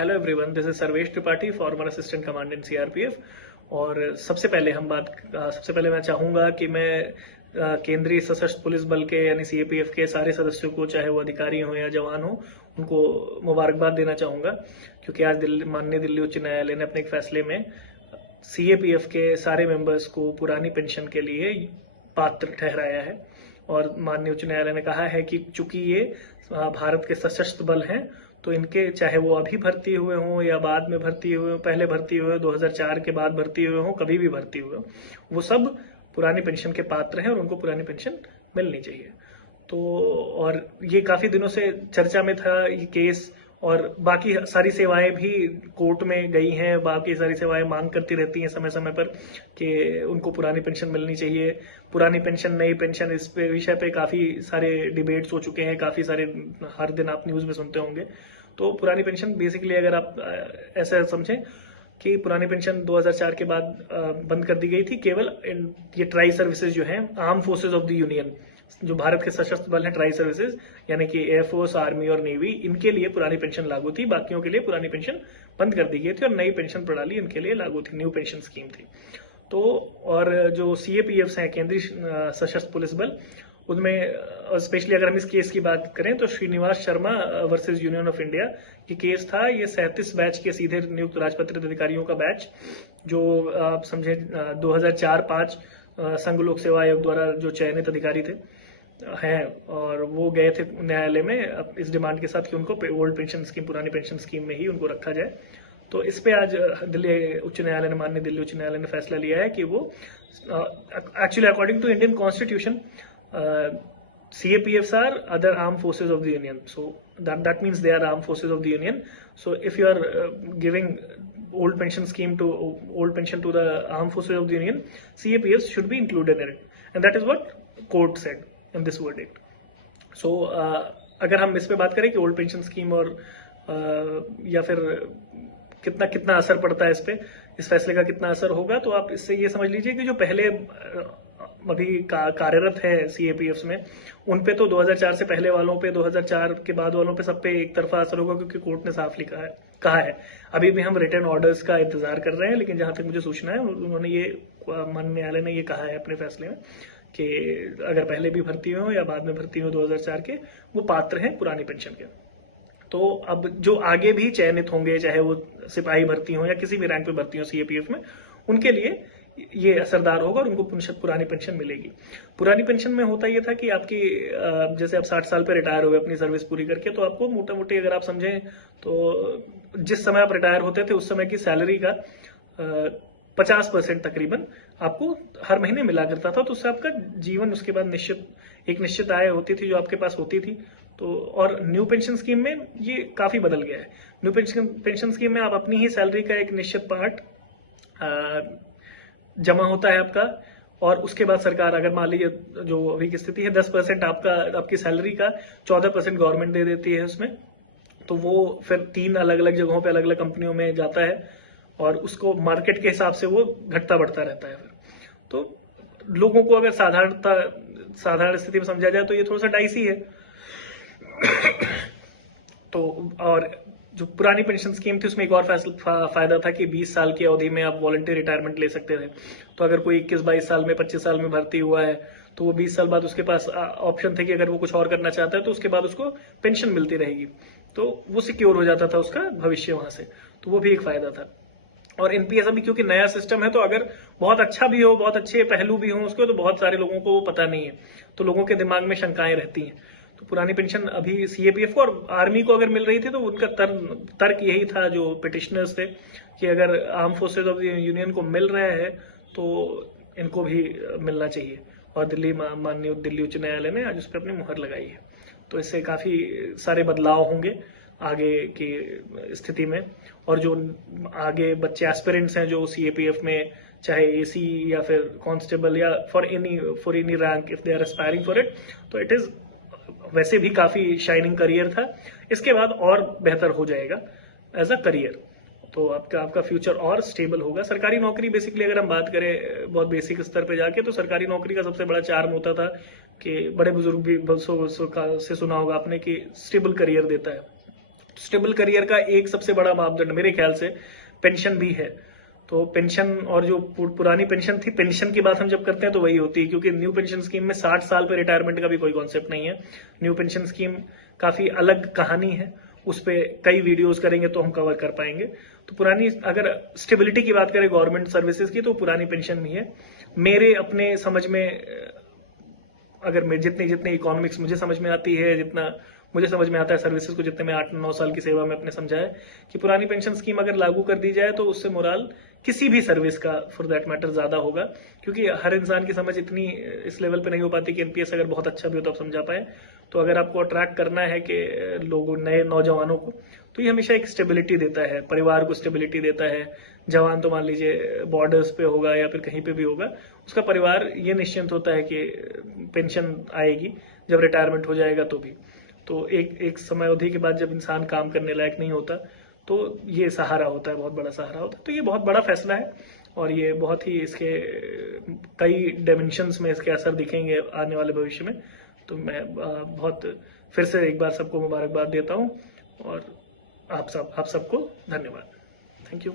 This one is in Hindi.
Hello everyone, this is Sarvesh Tripathi, farmer assistant commandant CRPF. और सबसे पहले मैं चाहूंगा कि मैं केंद्रीय सशस्त्र पुलिस बल के यानी सीएपीएफ के सारे सदस्यों को, चाहे वो अधिकारी हों या जवान हों, उनको मुबारकबाद देना चाहूंगा, क्योंकि आज माननीय दिल्ली उच्च न्यायालय ने अपने एक फैसले में सीएपीएफ के सारे मेंबर्स को पुरानी पेंशन के लिए पात्र ठहराया है। और माननीय उच्च न्यायालय ने कहा है कि चूंकि ये भारत के सशस्त्र बल हैं, तो इनके चाहे वो अभी भर्ती हुए हों या बाद में भर्ती हुए हों, पहले भर्ती हुए 2004 के बाद भर्ती हुए हों, कभी भी भर्ती हुए हों, वो सब पुरानी पेंशन के पात्र हैं और उनको पुरानी पेंशन मिलनी चाहिए। तो और ये काफी दिनों से चर्चा में था ये केस, और बाकी सारी सेवाएं भी कोर्ट में गई हैं, बाकी सारी सेवाएं मांग करती रहती हैं समय समय पर कि उनको पुरानी पेंशन मिलनी चाहिए। पुरानी पेंशन, नई पेंशन, इस पे विषय पे काफी सारे डिबेट्स हो चुके हैं, काफी सारे हर दिन आप न्यूज में सुनते होंगे। तो पुरानी पेंशन बेसिकली अगर आप ऐसा समझें कि पुरानी पेंशन 2004 के बाद बंद कर दी गई थी, केवल ये ट्राई सर्विसेज जो हैं, arm forces of the union, जो भारत के सशस्त्र बल हैं, ट्राई सर्विसेज यानी कि एयरफोर्स, आर्मी और नेवी, इनके लिए पुरानी पेंशन लागू थी। बाकियों के लिए पुरानी पेंशन बंद कर दी गई थी और नई पेंशन प्रणाली इनके लिए लागू थी, न्यू पेंशन स्कीम थी। तो और जो सीएपीएफ हैं, केंद्रीय सशस्त्र पुलिस बल, उनमें स्पेशली अगर हम इस केस की बात करें तो Srinivas Sharma versus Union of India ये केस था। ये 37 बैच के सीधे नियुक्त राजपत्रित अधिकारियों का बैच, जो आप समझे 2004-5 संघ लोक सेवा आयोग द्वारा जो चयनित अधिकारी थे हैं, और वो गए थे न्यायालय में इस डिमांड के साथ कि उनको ओल्ड पेंशन स्कीम, पुरानी पेंशन स्कीम में ही उनको रखा जाए। तो इस पे आज दिल्ली उच्च न्यायालय ने, माननीय दिल्ली उच्च न्यायालय ने फैसला लिया है कि वो actually according to Indian constitution, CAPFs are other armed forces of the union, so that means they are armed forces of the union. So if you are giving old pension to the armed forces of the union, CAPFs should be included in it, and that is what court said in this verdict. So अगर हम इस पे बात करें कि ओल्ड पेंशन स्कीम और या फिर कितना कितना असर पड़ता है इस फैसले का कितना असर होगा, तो आप इससे ये समझ लीजिए कि जो पहले अभी कार्यरत है सीएपीएफ में, उन पे तो 2004 से पहले वालों पे, 2004 के बाद वालों पे, सब पे एक तरफा असर होगा, क्योंकि कोर्ट ने साफ कहा है। अभी भी हम रिटर्न ऑर्डर्स का इंतजार कर रहे हैं, लेकिन जहां तक मुझे सूचना है, उन्होंने ये, माननीय न्यायालय ने ये कहा है अपने फैसले में कि अगर पहले भी भर्ती हो या बाद में भर्ती हो 2004 के, वो पात्र हैं पुरानी पेंशन के। तो अब जो आगे भी चयनित होंगे, चाहे वो सिपाही भर्ती हो या किसी भी रैंक पे भर्ती हो सीएपीएफ में, उनके लिए ये असरदार होगा और उनको पुरानी पेंशन मिलेगी। पुरानी पेंशन में होता ये था कि आपकी जैसे आप 60 साल पे रिटायर हो गए अपनी सर्विस पूरी करके, तो आपको मोटा मोटी अगर आप समझें तो जिस समय आप रिटायर होते थे उस समय की सैलरी का 50% तकरीबन आपको हर महीने मिला करता था। तो उससे आपका जीवन उसके बाद एक निश्चित आय होती थी जो आपके पास होती थी। तो और न्यू पेंशन स्कीम में ये काफी बदल गया है। न्यू पेंशन स्कीम में आप अपनी ही सैलरी का एक निश्चित पार्ट जमा होता है आपका, और उसके बाद सरकार, अगर मान लीजिए जो अभी की स्थिति है 10% आपकी सैलरी का 14% गवर्नमेंट दे देती है उसमें, तो वो फिर 3 अलग अलग जगहों पे, अलग अलग कंपनियों में जाता है, और उसको मार्केट के हिसाब से वो घटता बढ़ता रहता है। फिर तो लोगों को अगर साधारण स्थिति में समझा जाए तो ये थोड़ा सा डाइसी है। तो और जो पुरानी पेंशन स्कीम थी उसमें एक और फायदा था कि 20 साल की अवधि में आप वॉलंटियर रिटायरमेंट ले सकते थे। तो अगर कोई 21-22 साल में, 25 साल में भर्ती हुआ है, तो वो 20 साल बाद उसके पास ऑप्शन थे कि अगर वो कुछ और करना चाहता है तो उसके बाद उसको पेंशन मिलती रहेगी, तो वो सिक्योर हो जाता था उसका भविष्य वहां से। तो वो भी एक फायदा था। और एनपीएस अभी क्योंकि नया सिस्टम है, तो अगर बहुत अच्छा भी हो, बहुत अच्छे पहलू भी हो उसको, तो बहुत सारे लोगों को पता नहीं है, तो लोगों के दिमाग में शंकाएं रहती हैं। तो पुरानी पेंशन अभी सीएपीएफ को और आर्मी को अगर मिल रही थी, तो उनका तर्क यही था जो पिटिशनर्स थे, कि अगर arm forces of the union को मिल रहा है तो इनको भी मिलना चाहिए। और माननीय दिल्ली उच्च न्यायालय ने आज उस पर अपनी मुहर लगाई है। तो इससे काफी सारे बदलाव होंगे आगे की स्थिति में। और जो आगे बच्चे एस्पिरेंट्स हैं जो सीएपीएफ में, चाहे एसी या फिर कांस्टेबल या for any rank, if they are aspiring for it, तो इट इज वैसे भी काफी शाइनिंग करियर था, इसके बाद और बेहतर हो जाएगा एज अ करियर। तो आपका फ्यूचर और स्टेबल होगा। सरकारी नौकरी बेसिकली अगर हम बात करें बहुत बेसिक स्तर पे जाके, तो सरकारी नौकरी का सबसे बड़ा चार्म होता था कि बड़े बुजुर्ग भी से सुना होगा आपने कि स्टेबल करियर देता है। स्टेबल करियर का एक सबसे बड़ा मापदंड मेरे ख्याल से पेंशन भी है। तो पेंशन और जो पुरानी पेंशन थी, पेंशन की बात हम जब करते हैं तो वही होती है, क्योंकि न्यू पेंशन स्कीम में 60 साल पे रिटायरमेंट का भी कोई कॉन्सेप्ट नहीं है। न्यू पेंशन स्कीम काफी अलग कहानी है, उस पर कई वीडियोस करेंगे तो हम कवर कर पाएंगे। तो पुरानी, अगर स्टेबिलिटी की बात करें गवर्नमेंट सर्विसेज की, तो पुरानी पेंशन भी है। मेरे अपने समझ में, अगर मैं जितनी इकोनॉमिक्स मुझे समझ में आती है, जितना मुझे समझ में आता है सर्विसेज को, जितने मैं 8-9 साल की सेवा में अपने समझा है कि पुरानी पेंशन स्कीम अगर लागू कर दी जाए तो उससे मोराल किसी भी सर्विस का फॉर दैट मैटर ज्यादा होगा, क्योंकि हर इंसान की समझ इतनी इस लेवल पे नहीं हो पाती कि एनपीएस अगर बहुत अच्छा भी हो तो आप समझा पाए। तो अगर आपको अट्रैक्ट करना है कि लोगों, नए नौजवानों को, तो ये हमेशा एक स्टेबिलिटी देता है, परिवार को स्टेबिलिटी देता है। जवान तो मान लीजिए बॉर्डर्स पे होगा या फिर कहीं पे भी होगा, उसका परिवार ये निश्चिंत होता है कि पेंशन आएगी जब रिटायरमेंट हो जाएगा तो भी। तो एक समय अवधि के बाद जब इंसान काम करने लायक नहीं होता तो ये सहारा होता है, बहुत बड़ा सहारा होता है। तो ये बहुत बड़ा फैसला है और ये बहुत ही, इसके कई डायमेंशंस में इसके असर दिखेंगे आने वाले भविष्य में। तो मैं बहुत फिर से एक बार सबको मुबारकबाद देता हूँ और आप सबको धन्यवाद। Thank you.